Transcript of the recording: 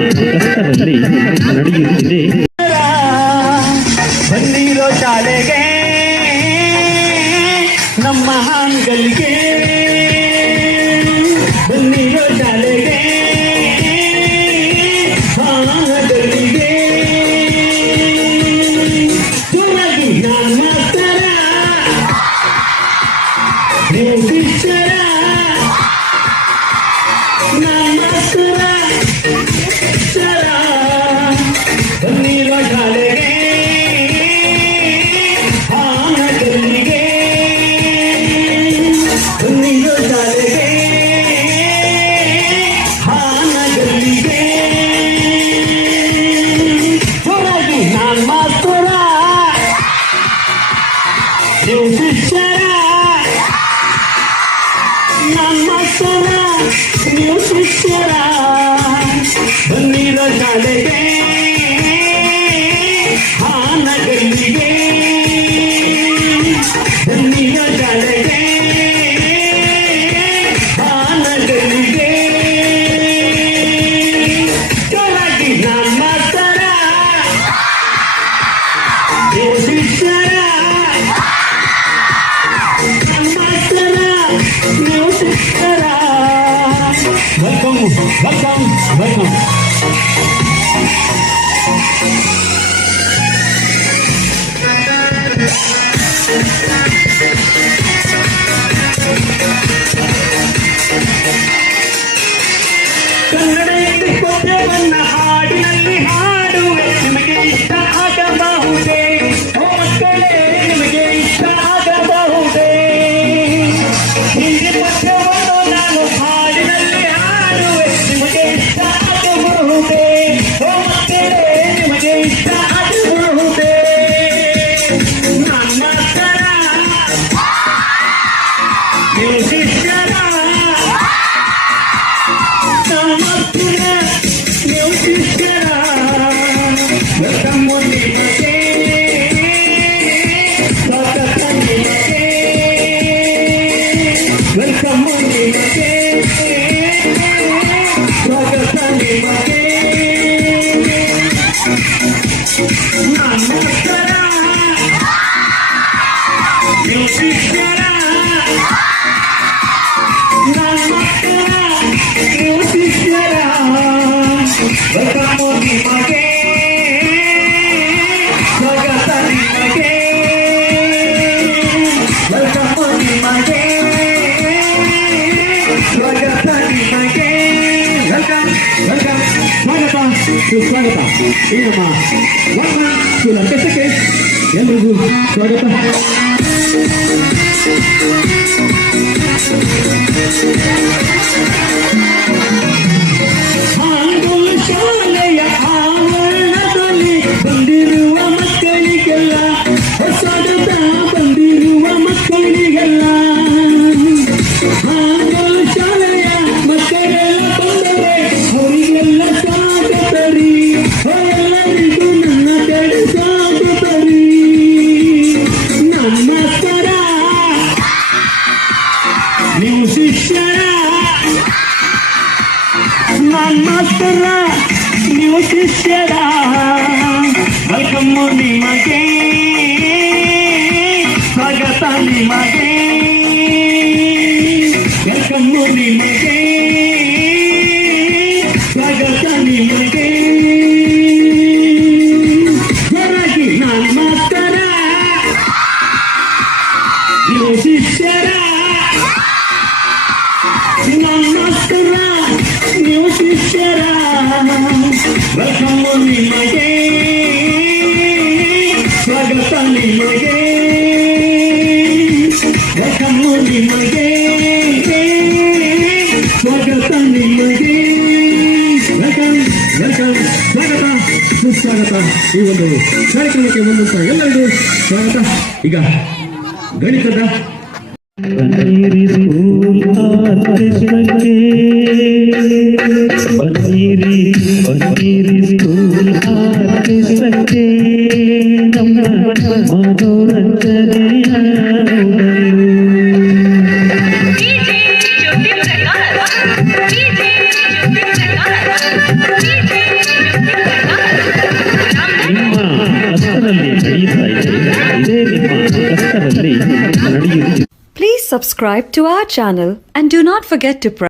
ಕಷ್ಟದಲ್ಲಿ ನಡೆಯುತ್ತಿದೆ. ಬಂದಿರೋ ಶಾಲೆಗೆ ನಮ್ಮ ಹಾನ್ಗಳಿಗೆ ಬಂದಿರೋ ಶಾಲೆಗೆ ಹಾನಗಳಿಗೆ ಜೋರಾಗಿ ನಾನು ಮಾಸ್ತರ ನಾನ್ ಮಾಸ್ತರ ನೀವು ಶಿಷ್ಯರ ಬಂದಿರ ಶಾಲೆಗೆ ಹಾನಗಲ್ಲಿಗೆ ಬನ್ನಿರೋ ಶಾಲೆಗೆ ಹಾನಗಲ್ಲಿಗೆ ಜೋರಾಗಿ Welcome, welcome. Sí. ಸುಸ್ವಾಗತ ಈ ನಮ್ಮ ವರ್ಣ ಸ್ಕೂಲ್ ಅಧ್ಯಕ್ಷಕ್ಕೆ ಎಲ್ರಿಗೂ ಸ್ವಾಗತ ಆಂಗ್ಲ ನನ್ನ ನೀವು ಶಿಷ್ಯರ ನಮಸ್ಕಾರ ನೀವು ಶಿಷ್ಯರ ವೆಲ್ಕಮ್ ನಿಮಗೆ నివసిస్తారా నమ్మస్తున్నా నివసిస్తారా రకము నిమగే స్వగత నిమగే రకము నిమగే స్వగత నిమగే వెల్కమ్ వెల్కಮ್ స్వాగత ಸುಸ್ವಾಗತ ಈ ಒಂದು ಕಾರ್ಯಕ್ರಮಕ್ಕೆ ಗಣಿತದ ಬನ್ನಿರಿ ಸ್ಕೂಲ್ ಆರ್ಕೆಸ್ಟ್ರಾಕ್ಕೆ ಬನ್ನಿರಿ ಬನ್ನಿರಿ ಸ್ಕೂಲ್ ಆರ್ಕೆಸ್ಟ್ರಾಕ್ಕೆ ನಮ್ಮ ಮನೋರಂಜನೆಯ subscribe to our channel. And do not forget to press